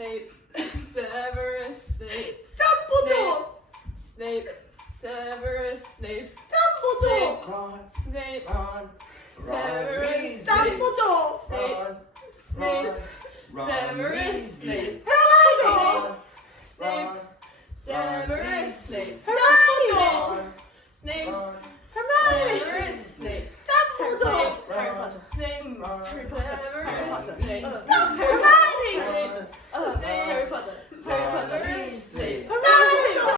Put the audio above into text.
Snape, Severus Snape, 짬뽀도. Snape, Severus Snape, 짬뽀도. Ron, Snape, Ron, Severus 짬뽀도. Snape, Snape, Severus Snape, 짬뽀도. Snape, Severus Snape, 짬뽀도. Snape, Ron, Severus Snape, 짬뽀도. Snape, Severus Snape, 짬뽀도.